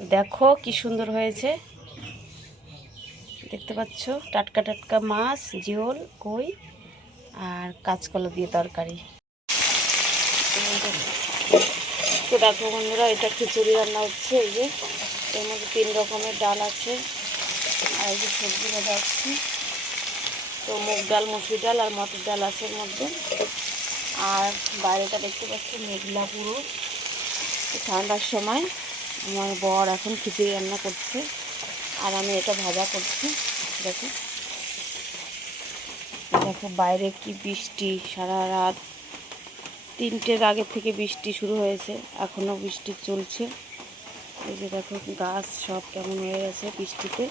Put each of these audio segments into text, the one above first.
তো দেখো কি সুন্দর হয়েছে, দেখতে পাচ্ছ, টাটকা টাটকা মাছ, জিওল, কই আর কাঁচকলা দিয়ে তরকারি। তো দেখো বন্ধুরা, এটা খিচুড়ি রান্না হচ্ছে। এই যে এর মধ্যে 3 রকমের ডাল আছে, আর এই যে সবজি ভাজা হচ্ছে। তো মুগ ডাল, মসুর ডাল আর মটর ডাল আছে এর মধ্যে। আর বাইরেটা দেখতে পাচ্ছি মেঘলা পুরো। ঠান্ডার সময় আমার বর এখন খিচুড়ি রান্না করছে আর আমি এটা ভাজা করছি। দেখো দেখো বাইরে কি বৃষ্টি, সারা রাত 3টের আগে থেকে বৃষ্টি শুরু হয়েছে, এখনও বৃষ্টি চলছে। এই যে দেখো গাছ সব কেমন হয়ে গেছে, বৃষ্টিতে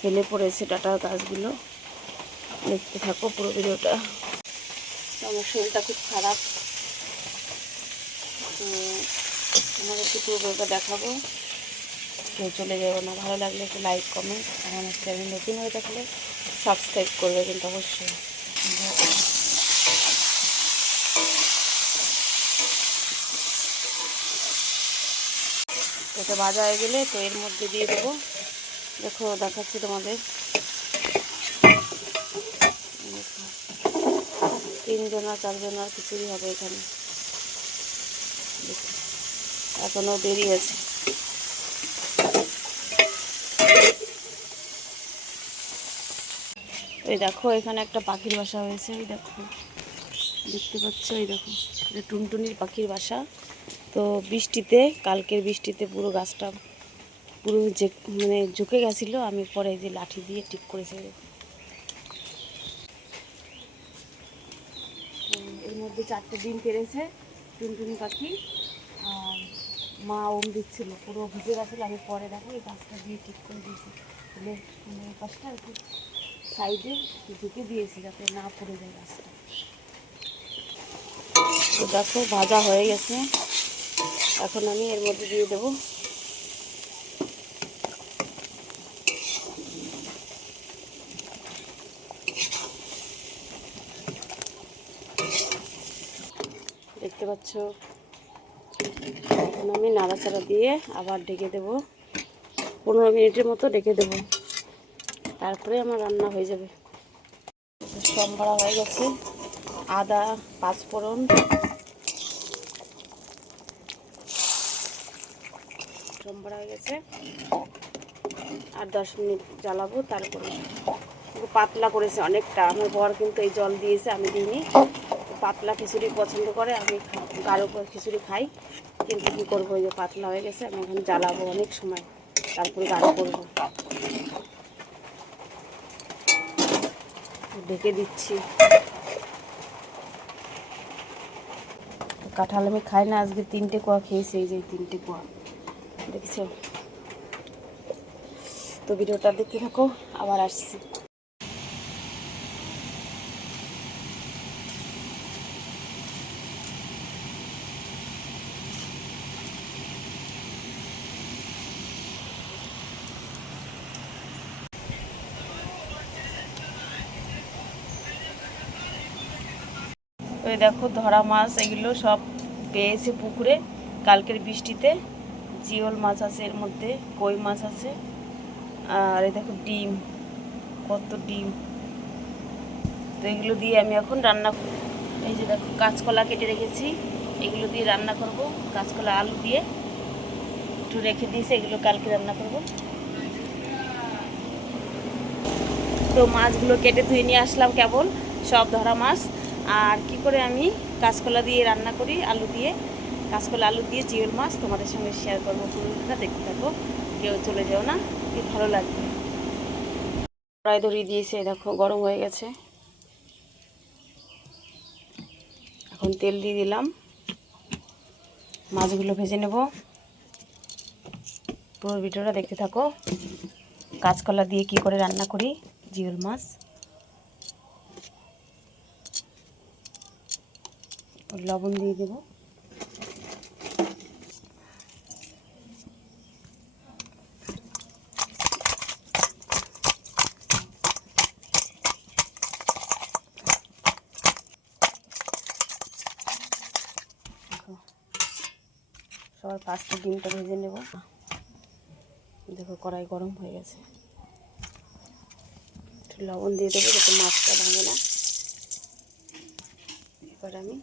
ফেলে পড়েছে ডাঁটার গাছগুলো। দেখতে থাকো পুরো ভিডিওটা। আমার শরীরটা খুব খারাপ, তো তোমাদেরকে পুরো ভিডিওটা দেখাবো। কেউ চলে যাবে না, ভালো লাগলে একটু লাইক কমেন্ট, আর আমার চ্যানেল নতুন হয়ে থাকলে সাবস্ক্রাইব করবে কিন্তু অবশ্যই। এটা ভাজা হয়ে গেলে তো এর মধ্যে দিয়ে দেবো, দেখো দেখাচ্ছি তোমাদের। 3 জনা 4 জনার খিচুড়ি হবে এখানে, এখনও দেরি আছে। এই দেখো এখানে একটা পাখির বাসা হয়েছে, এই দেখো দেখতে পাচ্ছ, এই দেখো এটা টুনটুনির পাখির বাসা। তো বৃষ্টিতে, কালকের বৃষ্টিতে পুরো গাছটা পুরো যে মানে ঝুঁকে গেছিলো, আমি পরে যে লাঠি দিয়ে ঠিক করেছি। এর মধ্যে 4টে ডিম পেড়েছে টুনটুনি পাখি, আর মা ওম দিচ্ছিলো, পুরো ভিজে গেছিলো। আমি পরে দেখো এই গাছটা দিয়ে ঠিক করে দিয়েছি, মানে এই গাছটা একটু সাইডে ঝুঁকে দিয়েছি যাতে না পড়ে যায় গাছটা। তো দেখো ভাজা হয়ে গেছে, এখন আমি এর মধ্যে দিয়ে দেবো। দেখতে পাচ্ছ, এখন আমি নাড়াচাড়া দিয়ে আবার ঢেকে দেবো, 15 মিনিটের মতো ঢেকে দেবো, তারপরে আমার রান্না হয়ে যাবে। সম্বারা হয়ে গেছে, আদা, পাঁচফোড়ন সম্বারা হয়ে গেছে, আর 10 মিনিট জ্বালাবো। তারপরে পাতলা করেছে অনেকটা, আমার বর কিন্তু এই জল দিয়েছে, আমি দিইনি। পাতলা খিচুড়ি পছন্দ করে, আমি গাঢ় খিচুড়ি খাই, কিন্তু কী করবো, এই যে পাতলা হয়ে গেছে, আমি এখন জ্বালাবো অনেক সময়, তারপরে গাঢ় করবো। ঢেকে দিচ্ছি। কাঁঠাল আমি খাই না, আজকে 3টে কোয়া খেয়েছি, এই যে 3টে কোয়া দেখছো। তো ভিডিওটা দেখতে থাকো, আবার আসছি। ওই দেখো ধরা মাছ, এগুলো সব পেয়েছে পুকুরে কালকের বৃষ্টিতে। জিওল মাছ আছে এর মধ্যে, কই মাছ আছে, আর এই দেখো ডিম, কত ডিম। তো এগুলো দিয়ে আমি এখন রান্না করব। এই যে দেখো কাঁচকলা কেটে রেখেছি, এগুলো দিয়ে রান্না করব। কাঁচকলা আলু দিয়ে একটু রেখে দিয়েছি, এগুলো কালকে রান্না করব। তো মাছগুলো কেটে ধুয়ে নিয়ে আসলাম, কেবল সব ধরা মাছ। আর কি করে আমি কাঁচকলা দিয়ে রান্না করি, আলু দিয়ে, কাঁচকলা আলু দিয়ে জিওল মাছ তোমাদের সঙ্গে শেয়ার করবো। পুরোটা দেখতে থাকো, কেউ চলে যাও না, কি ভালো লাগবে। কড়াই ধরিয়ে দিয়েছে, দেখো গরম হয়ে গেছে, এখন তেল দিয়ে দিলাম, মাছগুলো ভেজে নেব। পুরো ভিডিওটা দেখতে থাকো, কাঁচকলা দিয়ে কি করে রান্না করি জিওল মাছ। লবণ দিয়ে দেব, সবার ফার্স্টে ডিমটা ভেজে নেব। দেখো কড়াই গরম হয়ে গেছে, একটু লবণ দিয়ে দেবো যাতে মাছটা ভাঙে না। এবার আমি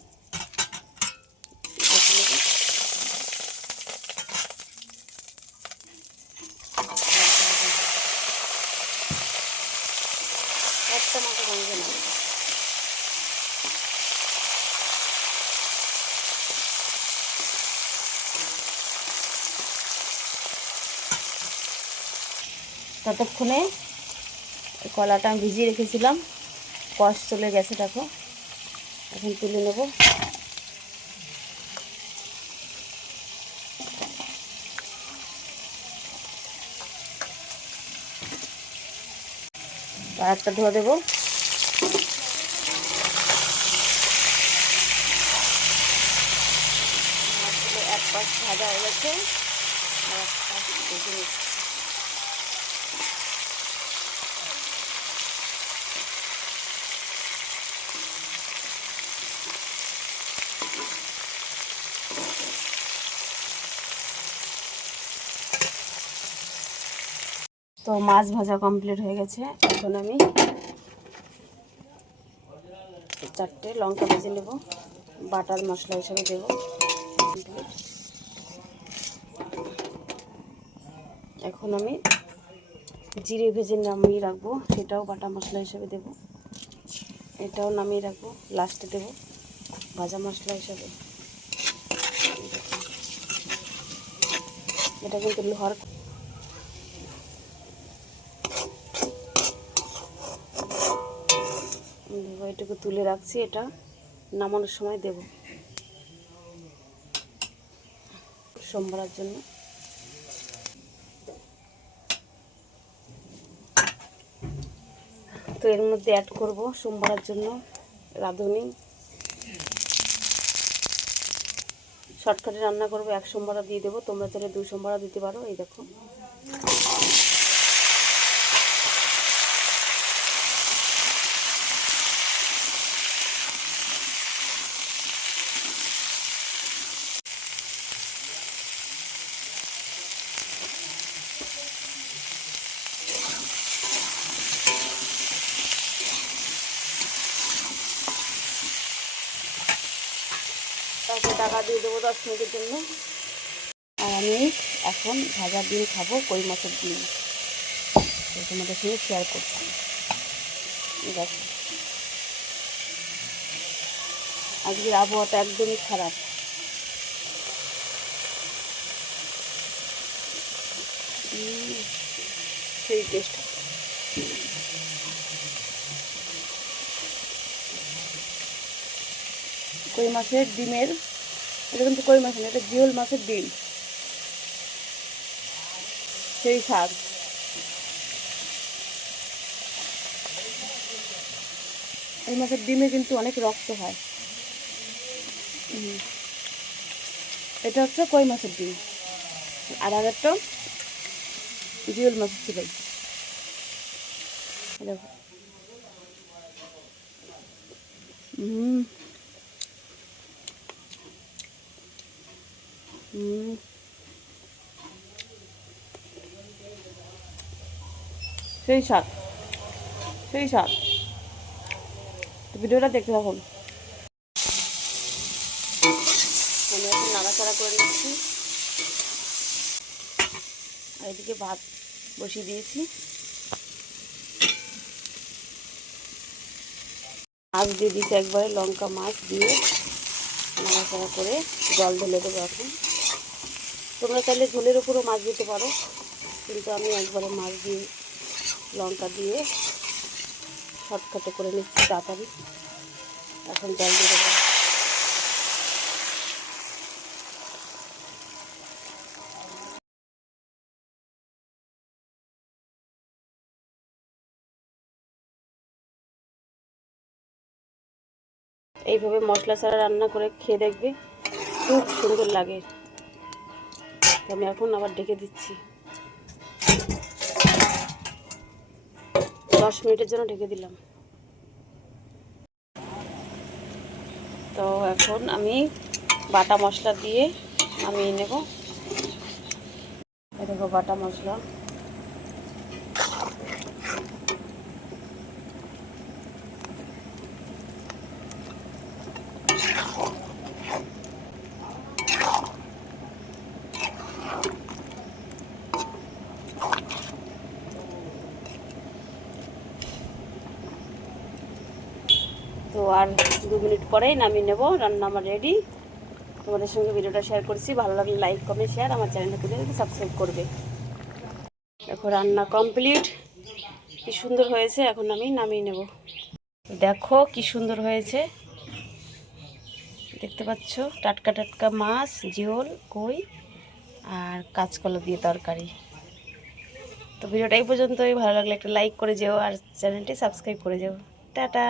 দেখে নেব। একটা মাছ ভাঙবে না। ততক্ষণে কলাটা আমি ভিজিয়ে রেখেছিলাম, কষ চলে গেছে। দেখো এখন তুলে নেব। আর একটা ধোয়া দেবো। এক পাশ ভাজা হয়ে গেছে, আর এক পাশ ভেজে নিচ্ছি। তো মাছ ভাজা কমপ্লিট হয়ে গেছে। এখন আমি 4টে লঙ্কা ভেজে নেব, বাটার মশলা হিসেবে দেব। এখন আমি জিরে ভেজে নামিয়ে রাখবো, সেটাও বাটা মশলা হিসেবে দেব। এটাও নামিয়ে রাখবো, লাস্টে দেব ভাজা মশলা হিসেবে। এটা কিন্তু লোহার। এটুকু তুলে রাখছি, এটা নামানোর সময় দেব সোমবারের জন্য। তো এর মধ্যে অ্যাড করব সোমবারের জন্য রাঁধুনি। শর্টকাটে রান্না করবো, 1 সোমবার দিয়ে দেবো, তোমরা চাইলে 2 সোমবার দিতে পারো। এই দেখো তারপর টাকা দিয়ে দেবো 10 মিনিটের জন্য। আর আমি এখন ভাজা ডিম খাবো, কই মাছের ডিম, তোমাদের সঙ্গে শেয়ার করছি। দেখো আজকের আবহাওয়াটা একদমই খারাপ। সেই টেস্ট। কই মাছের ডিমের, এটা কিন্তু কই মাছ না, এটা জিওল মাছের ডিম, সেই স্বাদ। এই মাছের ডিমে কিন্তু অনেক রক্ত হয়। এটা হচ্ছে কই মাছের ডিম, আর একটা জিওল মাছের ছিল। দেখো সেই স্বাদ, সেই স্বাদ। ভিডিওটা দেখতে থাকুন। আমি এখন নাড়াচাড়া করে নিচ্ছি, আর এদিকে ভাত বসিয়ে দিয়েছি। মাছ দিয়ে দিচ্ছি একবারে, লঙ্কা মাছ দিয়ে নাড়াচাড়া করে জল ঢেলে দেবো। এখন তোমরা চাইলে ঝোলের উপরও মাছ দিতে পারো, কিন্তু আমি একবারে মাছ দিয়ে লঙ্কা দিয়ে শর্টকাটে করে নিচ্ছি তাড়াতাড়ি। এখন জল দিয়ে দেবো। এইভাবে মশলা ছাড়া রান্না করে খেয়ে দেখবে, খুব সুন্দর লাগে। আমি এখন আবার ঢেকে দিচ্ছি, 10 মিনিটের জন্য ঢেকে দিলাম। তো এখন আমি বাটা মশলা দিয়ে নামিয়ে নেব। দেখো বাটা মশলা, তো আর 2 মিনিট পরেই নামিয়ে নেব। রান্না আমার রেডি। তোমাদের সঙ্গে ভিডিওটা শেয়ার করছি, ভালো লাগলে লাইক কমেন্ট শেয়ার, আমার চ্যানেলটাকে যদি সাবস্ক্রাইব করবে। দেখো রান্না কমপ্লিট, কি সুন্দর হয়েছে। এখন আমি নামিয়ে নেব। দেখো কি সুন্দর হয়েছে, দেখতে পাচ্ছ, টাটকা টাটকা মাছ, জিওল, কই আর কাঁচকলা দিয়ে তরকারি। তো ভিডিওটা এই পর্যন্তই, ভালো লাগলে একটা লাইক করে যেও আর চ্যানেলটি সাবস্ক্রাইব করে যেও। টাটা।